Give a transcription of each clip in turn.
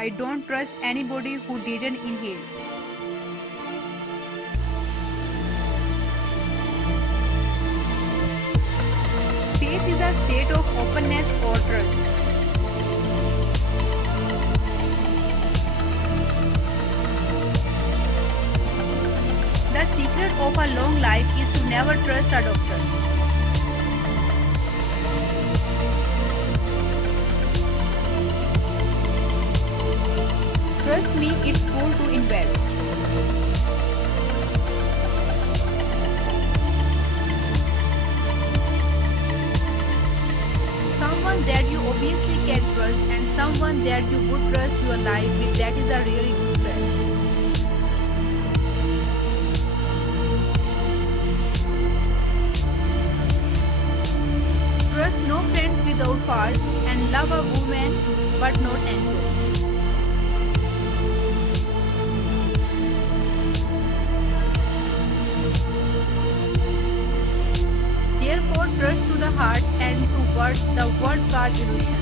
I don't trust anybody who didn't inhale. Faith is a state of openness or trust. The secret of a long life is to never trust a doctor. Trust me, it's cool to invest. Someone that you obviously can trust and someone that you would trust your life with, that is a really good friend. Trust no friends without fault and love a woman but not angel. Therefore, trust to the heart and to what the world called illusion.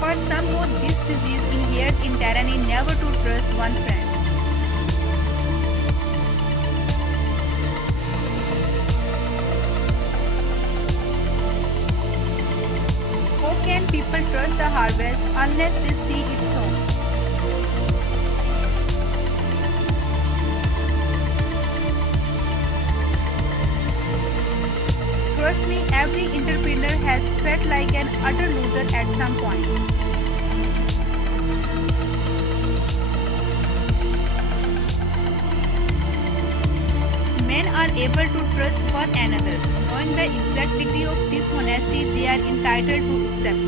For some who this disease inheres in tyranny never to trust one friend. How can people trust the harvest unless they see it sown? Trust me, every entrepreneur has felt like an utter loser at some point. Men are able to trust one another, knowing the exact degree of dishonesty they are entitled to accept.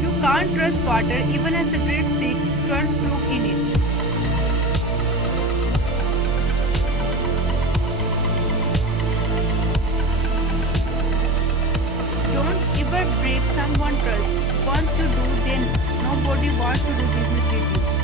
You can't trust water, even a separate stick turns crook in it. Don't ever break someone's trust. Once you do, then nobody wants to do business with you.